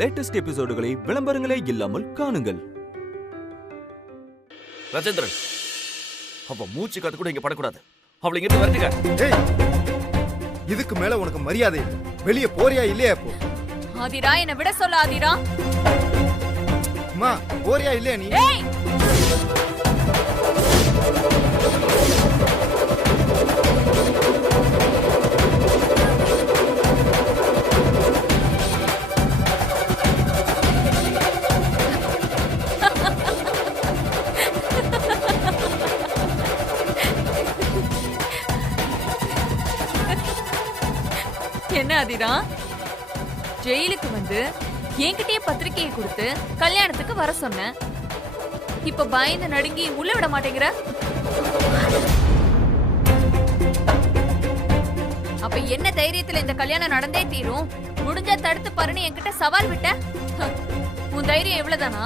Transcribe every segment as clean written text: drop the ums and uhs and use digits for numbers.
Latest எபிசோடுகளை விளம்பரங்களே இல்லாமல் காணுங்கள். ராஜேந்திரன், அவ மூச்சு காத்து கூட இங்க படக்கூடாது. அவளை இங்க வரட்டுங்க. இதுக்கு மேல உனக்கு மரியாதை இல்லை. வெளியே போறியா இல்லையா? இப்போ ஆதிரா, என்ன விட சொல்ல ஆதிரா. அம்மா, போறியா இல்லையா நீ? என்ன ஆதிரா, ஜெயிலுக்கு வந்து என்கிட்டயே பத்திரிகையை கொடுத்து கல்யாணத்துக்கு வர சொன்ன. இப்ப பயந்து நடுங்கி உள்ள விட மாட்டேங்கிற. அப்ப என்ன தைரியத்துல இந்த கல்யாணம் நடந்தே தீரும், முடிஞ்சா தடுத்து பாருன்னு என்கிட்ட சவால் விட்ட? உன் தைரியம் எவ்வளவுதானா?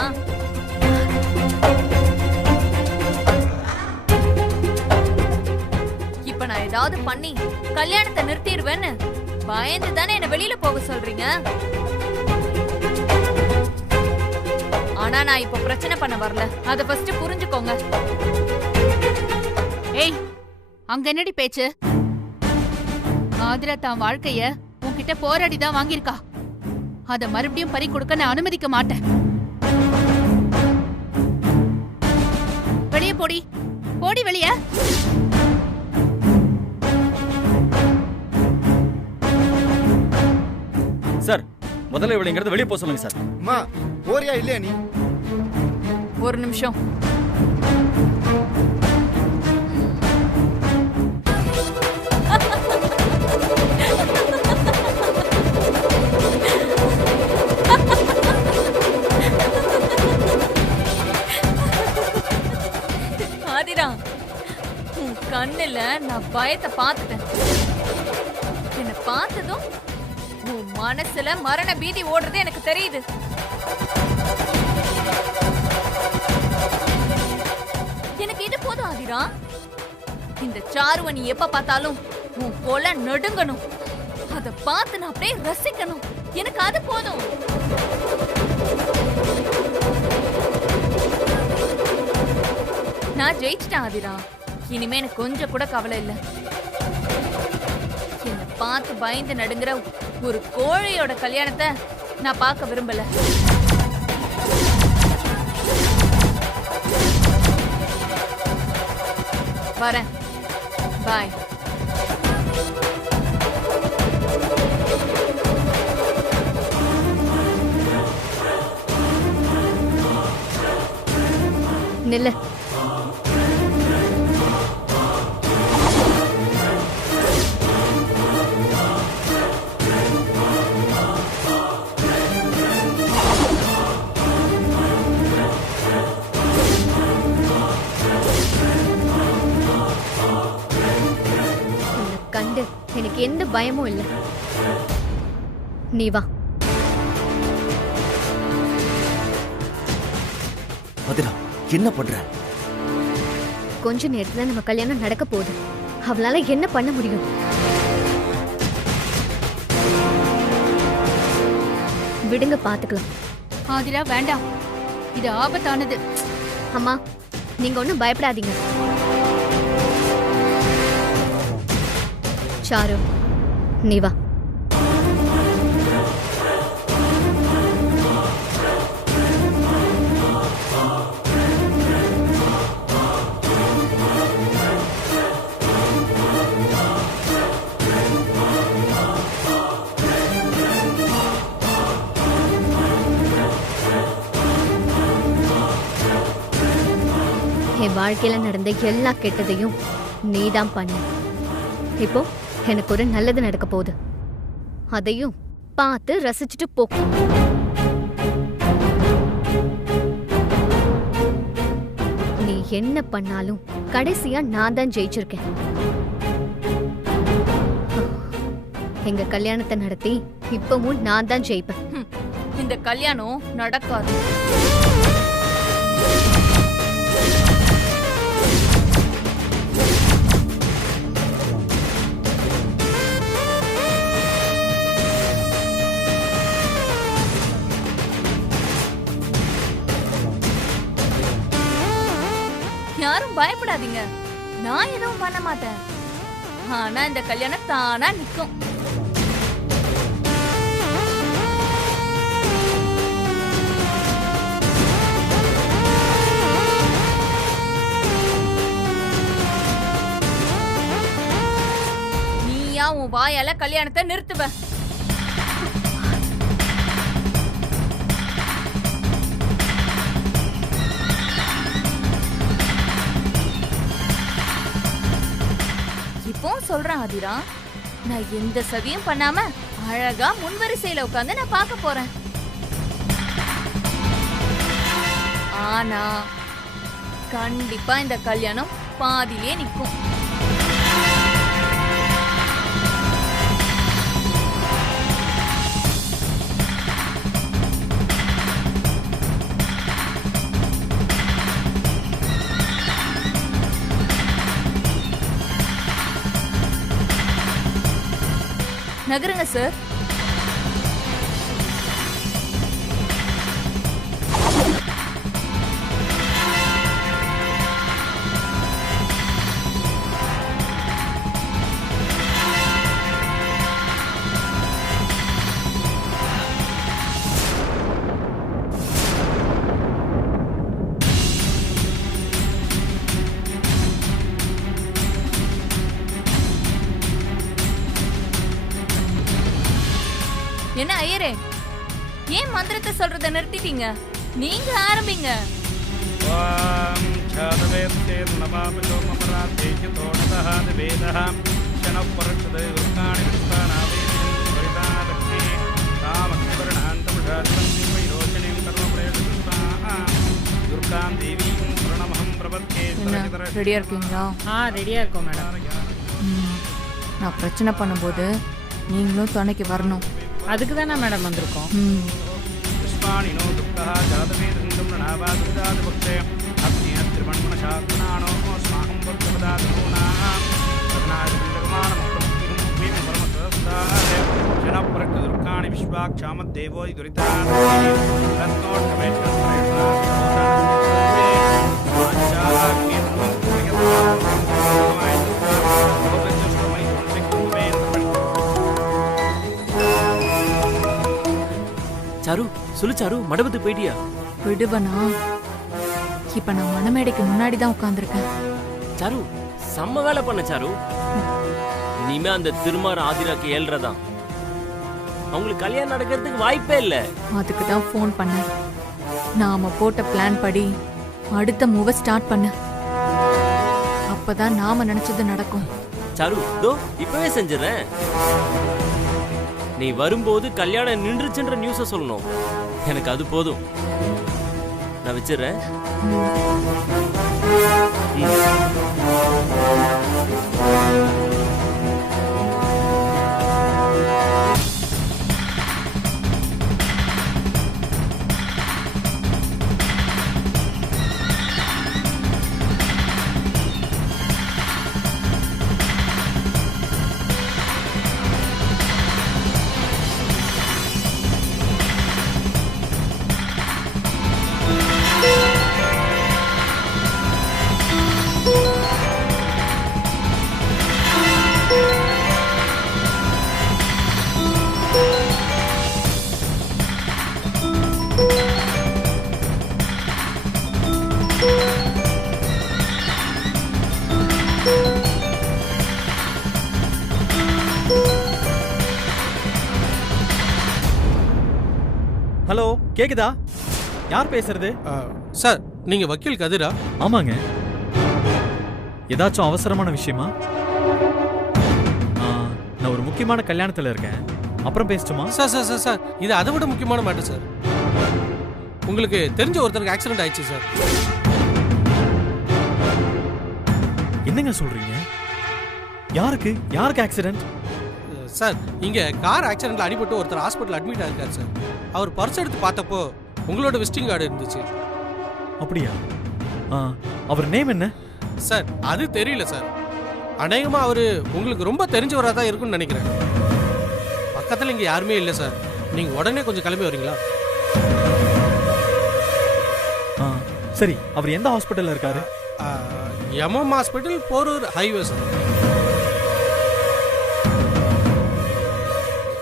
இப்ப நான் ஏதாவது பண்ணி கல்யாணத்தை நிறுத்திடுவேன்னு பயந்து தானே என்ன வெளியில போக சொல்றீங்க. ஆனா நான் இப்ப பிரச்சனை பண்ண வரல, அத ஃபர்ஸ்ட் புரிஞ்சுக்கோங்க. ஏய், அங்க என்னடி பேச்சு? ஆதிரா தான் வாழ்க்கைய உன்கிட்ட போராடிதான் வாங்கியிருக்கா. அத மறுபடியும் பறி கொடுக்க நான் அனுமதிக்க மாட்டேன். வெளியே போடி, போடி வெளிய. சார், முதல்ல இவளைங்கிறது வெளியே போக சொல்லுங்க சார். அம்மா, போறியா இல்லையா நீ? ஒரு நிமிஷம். ஆதிரா, உன் கண்ணுல நான் பயத்தை பார்த்துட்டேன். என்ன பார்த்ததும் உன் மனசுல மரண பீதி ஓடுறது எனக்கு தெரியுது. எனக்கு இது போதும் ஆதிரா. இந்த சாருவ நீ எப்ப பார்த்தாலும் உன் கொலை நடுங்கணும், அத பார்த்து நான் அப்படியே ரசிக்கணும். எனக்கு அது போதும். நான் ஜெயிச்சிட்டேன் ஆதிரா. இனிமே எனக்கு கொஞ்சம் கூட கவலை இல்லை. என்னை பார்த்து பயந்து நடுங்குற ஒரு கோழையோட கல்யாணத்தை நான் பார்க்க விரும்பல. வரேன். பாய். நில்லு. கண்டு எனக்கு எந்த பயமும் இல்லை. நீ வா. ஆதிரா, என்ன பண்ற? கொஞ்ச நேரத்துல நம்ம கல்யாணம் நடக்க போகுது. அவளால என்ன பண்ண முடியும்? விடுங்க, பாத்துக்கலாம். ஆதிரா, வேண்டாம். இது ஆபத்தானது. அம்மா, நீங்க ஒண்ணும் பயப்படாதீங்க. சாரு, நீ வா. என் வாழ்க்கையில நடந்த எல்லா கெட்டதையும் நீதான் பண்ண. இப்போ எனக்கு ஒரு நல்லது நடக்க போகுது. அதையும் பார்த்து ரசிச்சுட்டு போ. நீ என்ன பண்ணாலும் கடைசியா நான் தான் ஜெயிச்சிருக்கேன். எங்க கல்யாணத்தை நடத்தி இப்பவும் நான் தான் ஜெயிப்பேன். இந்த கல்யாணம் நடக்காது. யாரும் பயப்படாதீங்க. நான் எதுவும் பண்ண மாட்டேன். ஆனா இந்த கல்யாணம் தானா நிக்கும். நீயா உன் வாயால கல்யாணத்தை நிறுத்துவ. இப்போ சொல்றேன் ஆதிரா, நான் எந்த சதியும் பண்ணாம அழகா முன்வரிசையில உட்கார்ந்து நான் பார்க்க போறேன். ஆனா கண்டிப்பா இந்த கல்யாணம் பாதியிலே நிக்கும். நகருங்க சார். என்ன ஐயரே, ஏன் மந்திரத்தை சொல்றத நிறுத்திட்டீங்க? நீங்க ஆரம்பிங்க. ரெடியா இருக்கீங்களா? ரெடியா இருக்கோம் மேடம். நான் பிரச்சனை பண்ணும்போது நீங்களும் துணைக்கு வரணும். அதுக்கு தானே மேடம் வந்திருக்கோம். சாரு, சொல்லு சாரு, மண்டபத்துக்கு போயிட்டியா? விடுவனா? இப்ப நான் மணமேடைக்கு முன்னாடி தான் உட்கார்ந்துருக்கேன். சாரு, செம்ம வேலை பண்ண சாரு. இனிமே அந்த திருமார் ஆதிராக்கு ஏழ்றதான். அவங்களுக்கு கல்யாணம் நடக்கிறதுக்கு வாய்ப்பே இல்ல. அதுக்கு தான் ஃபோன் பண்ணேன். நாம போட்ட பிளான் படி அடுத்த மூவ ஸ்டார்ட் பண்ண. அப்பதான் நாம நினைச்சது நடக்கும். சாரு, தோ இப்பவே செஞ்சிடறேன். நீ வரும்போது கல்யாணம் நின்றுச்சுன்ற நியூஸ சொல்லணும். எனக்கு அது போதும். நான் வச்சிடறேன். ஹலோ, கேக்குதா? யார் பேசுறது? சார், நீங்க வக்கீல் கதிரா? ஆமாங்க. ஏதாச்சும் அவசரமான விஷயமா? நான் ஒரு முக்கியமான கல்யாணத்துல இருக்கேன். அப்புறம் பேசட்டுமா? சார், இது அதை விட முக்கியமான மேட்டர் சார். உங்களுக்கு தெரிஞ்ச ஒருத்தருக்கு ஆக்சிடென்ட் ஆயிடுச்சு சார். என்னங்க சொல்றீங்க? யாருக்கு ஆக்சிடென்ட்? சார், இங்க கார் ஆக்சிடென்ட்ல அடிபட்டு ஒருத்தர் ஹாஸ்பிட்டல் அட்மிட் ஆயிருக்காரு சார். அவர் பர்ஸ் எடுத்து பார்த்தப்போ உங்களோட விசிட்டிங் கார்டு இருந்துச்சு. அப்படியா? அவர் நேம் என்ன சார்? அது தெரியல சார். அநேகமா அவரு உங்களுக்கு ரொம்ப தெரிஞ்சவராக தான் இருக்கும்னு நினைக்கிறேன். பக்கத்துல இங்க யாருமே இல்லை சார். நீங்க உடனே கொஞ்சம் கிளம்பி வரீங்களா? சரி, அவர் எந்த ஹாஸ்பிட்டல்ல இருக்காரு? MM hospital Porur highway sir.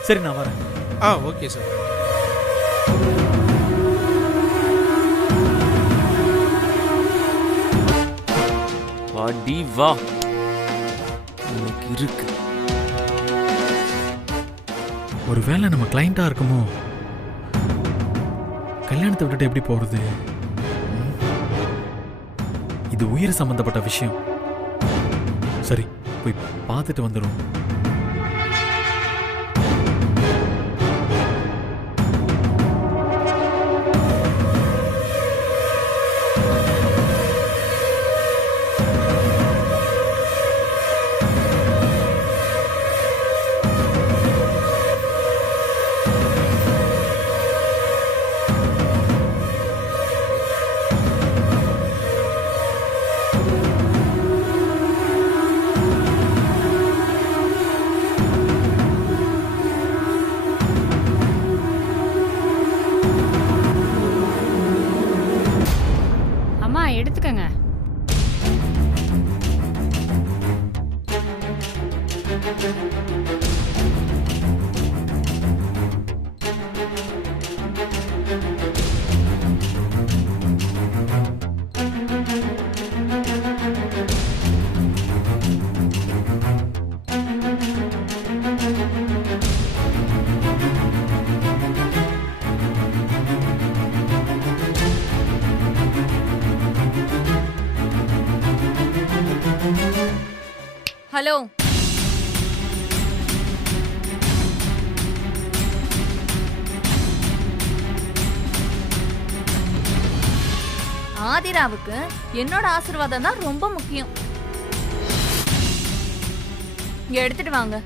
சரி நான் வரேன். Okay sir. வாடி வா, உனக்கு இருக்கு. ஒருவேளை நம்ம கிளைண்டா இருக்குமோ? கல்யாணத்தை விட்டுட்டு எப்படி போறது? இது உயிர் சம்பந்தப்பட்ட விஷயம். சரி போய் பார்த்துட்டு வந்துடும். அம்மா எடுத்துக்கங்க. ஹலோ, ஆதிராவுக்கு என்னோட ஆசீர்வாதம் தான் ரொம்ப முக்கியம். இங்க எடுத்துட்டு வாங்க.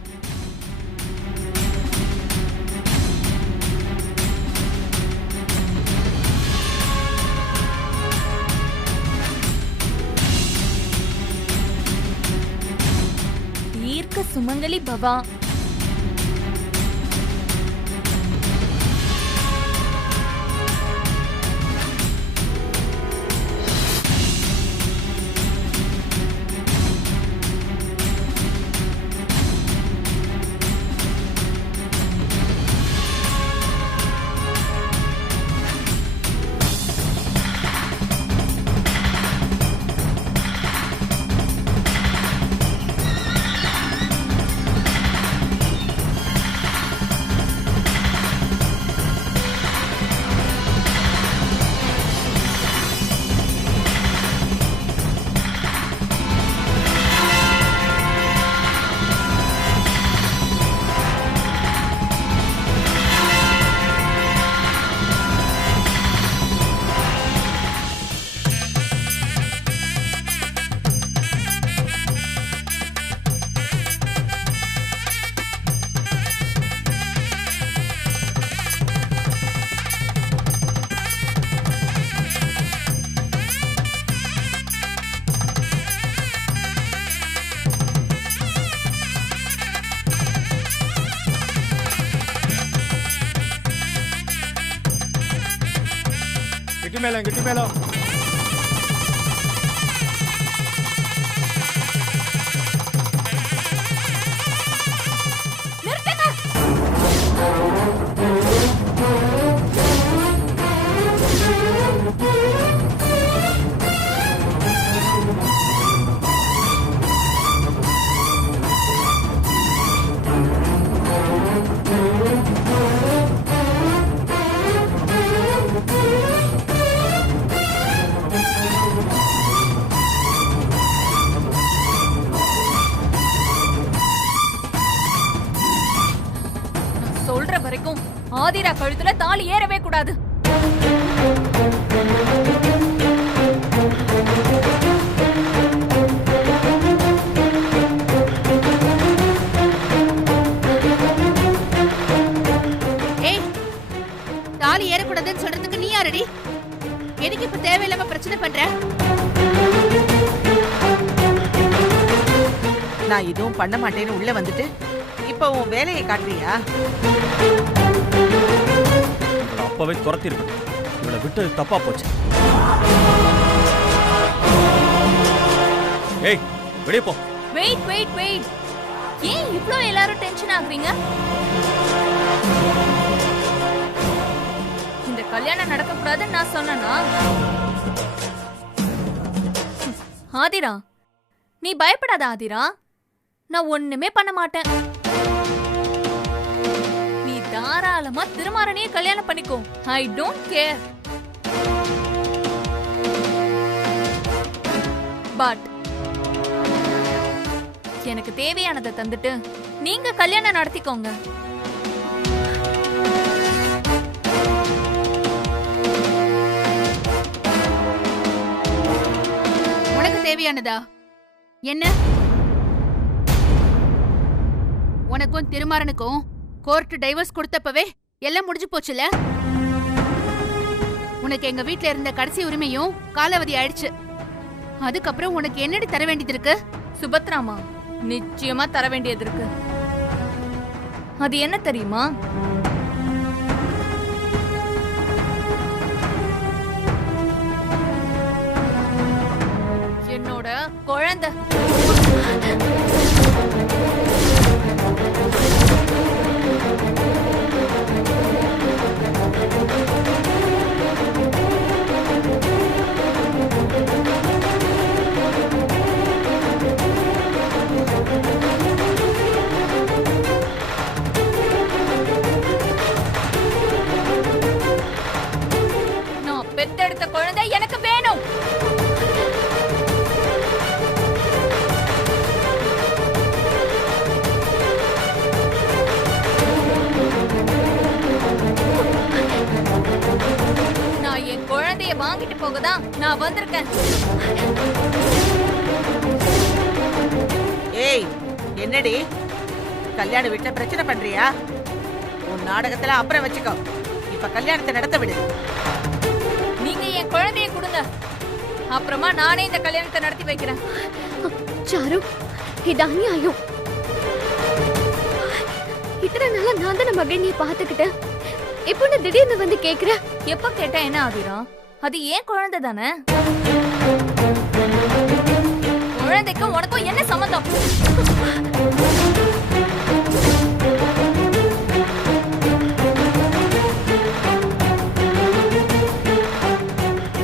தீர்க்க சுமங்கலி பவா. கெட்டி மேளம். சொல்ற வரைக்கும் ஆதிரா கழுத்துல தாலி ஏறவே கூடாது. ஏய், தாலி ஏறக்கூடாதுன்னு சொல்றதுக்கு நீ யாரடி? எதுக்கு இப்ப தேவையில்லாம பிரச்சனை பண்ற? நான் எதுவும் பண்ண மாட்டேன்னு உள்ள வந்துட்டு இப்ப உன் வேலையை காட்டுறியா? அப்பவே துரத்தி இருக்கணும். இவளை விட்டு தப்பா போச்சு. ஏய் வெளியே போ. வெயிட் வெயிட் வெயிட், ஏன் இவ்ளோ எல்லாரும் டென்ஷன் ஆகுறீங்க? இந்த கல்யாணம் நடக்க கூடாதுன்னு நான் சொன்னேனா? ஆதிரா, நீ பயப்படாத ஆதிரா, நான் ஒண்ணுமே பண்ண மாட்டேன். நீ தாராளமா திருமாறனையே கல்யாணம் பண்ணிக்கோ. I don't care. பட் எனக்கு தேவையானதை தந்துட்டு நீங்க கல்யாணம் நடத்திக்கோங்க. உனக்கு தேவையானதா என்ன? உனக்கும் திருமாறனுக்கும் கோர்ட் டைவர்ஸ் கொடுத்தப்பவே எல்லாம் முடிஞ்சு போச்சுல. உனக்கு எங்க வீட்ல இருந்த கடைசி உரிமையும் காலாவதி ஆயிடுச்சு. அதுக்கப்புறம் உனக்கு என்னடி தர வேண்டியது இருக்கு? சுபத்ராமா, நிச்சயமா தர வேண்டியது இருக்கு. அது என்ன தெரியுமா? என்னோட குழந்தை. நான் பெத்தெடுத்த குழந்தை எனக்கு வேணும். நான் என் குழந்தைய வாங்கிட்டு போகதான் நான் வந்திருக்கேன். ஏய், என்னடி கல்யாண வீட்டுல பிரச்சனை பண்றியா? உன் நாடகத்துல அப்புறம் வச்சுக்கோ. இப்ப கல்யாணத்தை நடத்த விடு. நீங்க என் குழந்தைய கொடுங்க, அப்புறமா நானே இந்த கல்யாணத்தை நடத்தி வைக்கிறேன். சாரு, இது அநியாயம். இத்தனை நாளா நான் தான் மகன் நீ பாத்துக்கிட்டேன். இப்போ நான் திடீர்னு வந்து கேக்குற. எப்ப கேட்டா என்ன ஆதிரா? அது ஏன் குழந்தை தானே. குழந்தைக்கும் உனக்கும் என்ன சம்பந்தம்?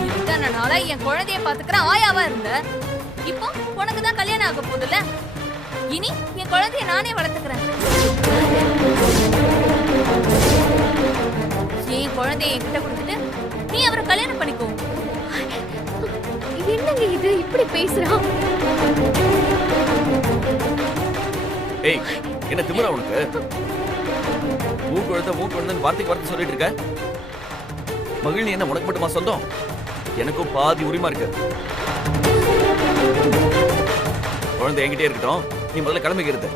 இத்தனை நாளா என் குழந்தைய பாத்துக்கிற ஆயாவா இருந்த, இப்போ உனக்கு தான் கல்யாணம் ஆக போகுதுல்ல. இனி என் குழந்தைய நானே வளர்த்துக்கிறேன். என் குழந்தைய என்கிட்ட கொடுத்துட்டு நீ அவரை கல்யாணம் பண்ணிக்கோ. என்னங்க இது இப்படி பேசுறா? ஏய், என்ன திமிரா உனக்கு? மூக்குழுந்த வார்த்தைக்கு வார்த்தை சொல்லிட்டு இருக்க. மகிழ்ச்சி என்ன உனக்கு மட்டுமா சொந்தம்? எனக்கும் பாதி உரிமை இருக்கு. குழந்தை என்கிட்டே இருக்கட்டும், நீ முதல்ல கிளம்பிக்கிறது.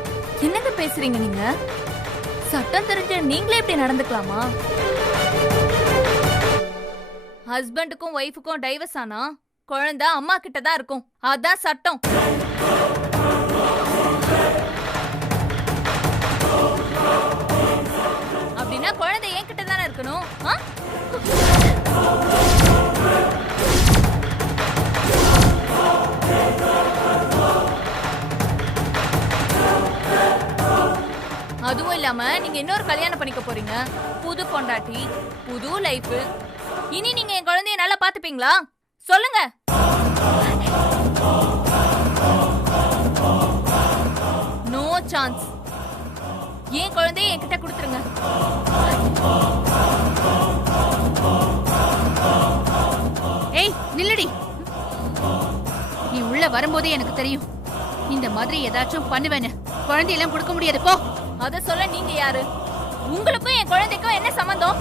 என்னங்க பேசுறீங்க நீங்க? சட்டம் தெரிஞ்ச நீங்களே இப்படி நடந்துக்கலாமா? ஹஸ்பண்டுக்கும் ஒய்ஃபுக்கும் டைவர்ஸ் ஆனா குழந்தை அம்மா கிட்ட தான் இருக்கும். அதான் சட்டம். அப்படின்னா குழந்தை என்கிட்ட தானே இருக்கணும். அதுவும் இல்லாம நீங்க இன்னொரு கல்யாணம் பண்ணிக்க போறீங்க. புது பொண்டாட்டி, புது லைஃப். இனி நீங்க என் குழந்தைய நல்லா பாத்துப்பீங்களா? சொல்லுங்க. No chance. என் குழந்தைய என்கிட்ட கொடுத்துருங்க. ஏய் நில்லடி. நீ உள்ள வரும்போதே எனக்கு தெரியும் இந்த மாதிரி ஏதாச்சும் பண்ணுவேன்னு. குழந்தையெல்லாம் கொடுக்க முடியாது போ. அத சொல்ல நீங்க யாரு? உங்களுக்கும் என் குழந்தைக்கும் என்ன சம்பந்தம்?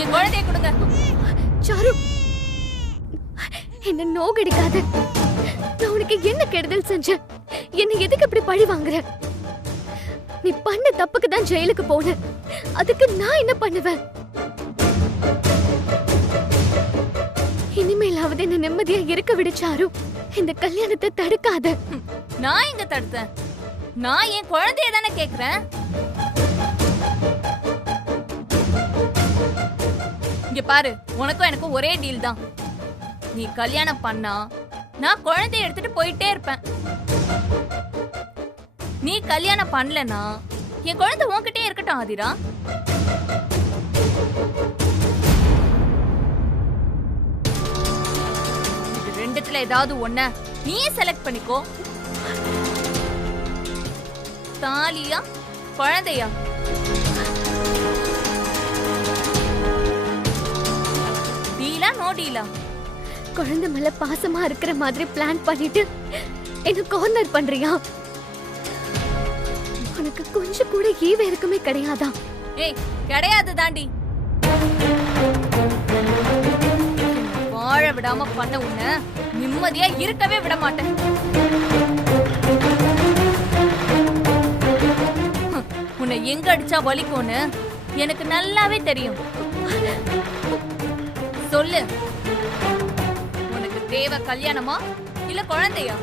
என் குழந்தைய கொடுங்க. சாரு, என்ன நோகடிக்காத. நான் உனக்கு என்ன கெடுதல் செஞ்சேன்? என்ன எதுக்கு இப்படி பழி வாங்குற? நீ பண்ண தப்புக்கு தான் ஜெயிலுக்கு போன. அதுக்கு நான் என்ன பண்ணுவேன்? இனிமேலாவது என்ன நிம்மதியா இருக்க விடு சாரு. இந்த கல்யாணத்தை தடுக்காத. நான் எங்க தடுத்தேன்? நான் என் குழந்தைய தானே கேக்குறேன். இங்க பாரு, உனக்கும் எனக்கும் ஒரே டீல் தான். நீ கல்யாணம் பண்ணா நான் குழந்தைய எடுத்துட்டு போயிட்டே இருப்பேன். நீ கல்யாணம் பண்ணலனா என் குழந்தை உன்கிட்டே இருக்கட்டும் ஆதிரா. இது ரெண்டுத்துல ஏதாவது ஒண்ண நீயே செலக்ட் பண்ணிக்கோ. தாலியா குழந்தையா? டீலா நோ டீலா? குழந்தை மேல பாசமா இருக்கிற மாதிரி பிளான் பண்ணிட்டு என்ன கார்னர் பண்றியா? உனக்கு கொஞ்சம் கூட ஈவே இருக்குமே கிடையாதா? ஏய், கிடையாது தாண்டி. வாழ விடாம பண்ண உன்னை நிம்மதியா இருக்கவே விட மாட்டேன். உன்னை எங்க அடிச்சா வலிக்கும்னு எனக்கு நல்லாவே தெரியும். சொல்லு, உனக்கு தேவை கல்யாணமா இல்ல குழந்தையா?